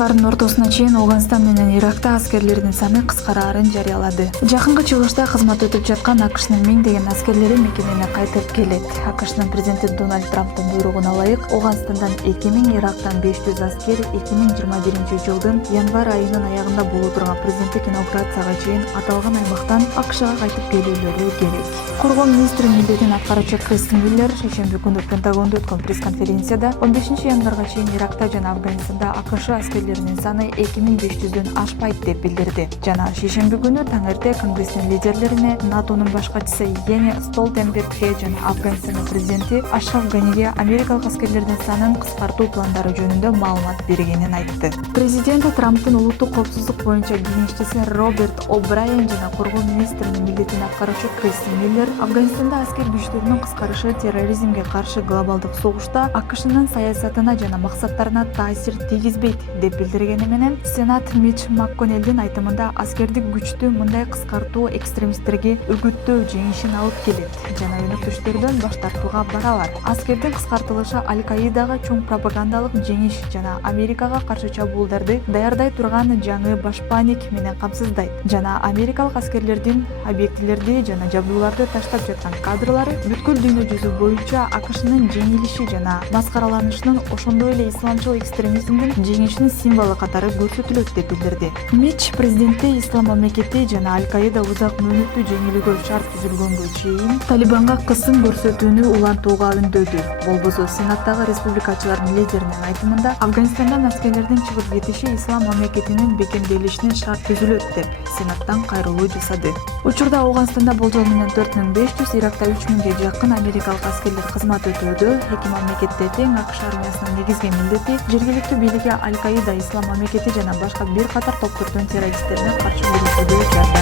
Январдын ортосуна чейин Ауганстан менен Иракта аскерлердин саны кыскараарын жарыялады. Жакынкы чыгышта кызмат өтүп жаткан АКШнын миңдеген аскерлери мекенене кайтып келет. АКШнын президенти Дональд Трамптын буйругуна ылайык Ауганстандан 2000, Ирактан 500 аскер 2021-жылдын январь айынын аягында боло турган президенттик инаугурацияга чейин аталган аймактан АКШга кайтып келүүлөрү керек. Коргоо министри милдетин аткаруучу Кристин Миллер шейшемби күнү Пентагондо өткөн пресс-конференцияда 15 январга чейин Иракта жана Афганистанда АКШ аскерлеринин саны 2500дөн ашпайт деп билдирди. Жана шейшемби күнү таң эрте Конгресстин лидерлерине НАТОнун башкачысы Йенс Столтенбергге жана Афганистандын президенти Ашраф Ганиге америкалык аскерлердин санын кыскартуу пландары жөнүндө маалымат бергенин айтты. Президент Трамптын улуттук коопсуздук боюнча кеңешчиси Роберт О'Брайен жана коргоо министринин милдетин аткаруучу Кристин Миллер Афганистанда аскер күчтөрүнүн кыскарышы терроризмге каршы глобалдык согушта АКШнын саясатына жана максаттарына таасир тийгизбейт деп билдиргени менен Сенат Митч МакКоннелдин айтымында аскердик күчтү мындай кыскартуу экстремисттерге үгүттөө жеңишин алып келет жана өнөктөштөрдөн баш тартууга баралар. Аскердин кыскартылышы Аль-Каидага чоң пропагандалык жеңиш жана Америкага каршы чабуулдарды даярдай турган жаңы башпаник менен камсыздайт жана америкалык аскерлердин объектилерди жана жабдууларды таштап жаткан кадрлары бүткүл дүйнө жүзү боюнча АКШнын жеңилиши жана маскараланышынын ошондой эле исламчыл экстремизмдин жеңишинин символу катары көрсөтүлөт деп билдирди. Митч президентти ислам мамлекети жана Аль-Каида узак мөөнөттүү жеңилүүгө шарт түзүлгөнгө чейин Талибанга кысым көрсөтүүнү улантууга үндөдү. Болбосо Сенаттагы республикачылардын лидеринин айтымында Афганистандан аскерлердин чыгып кетиши ислам мамлекетинин бекемделишине шарт түзүлөт деп Сенаттан кайрылуу жасады. Учурда Ауганстанда болжол менен 4500, Иракта 3000ге жакын америкалык аскерлер кызмат өтөөдө. Эки мамлекетте тең АКШ армиясынын негизги милдети жергиликтүү бийликке Аль-Каида, ислам мамлекети жана башка бир катар топтордун террористтерине каршы күрөшүүдө жардам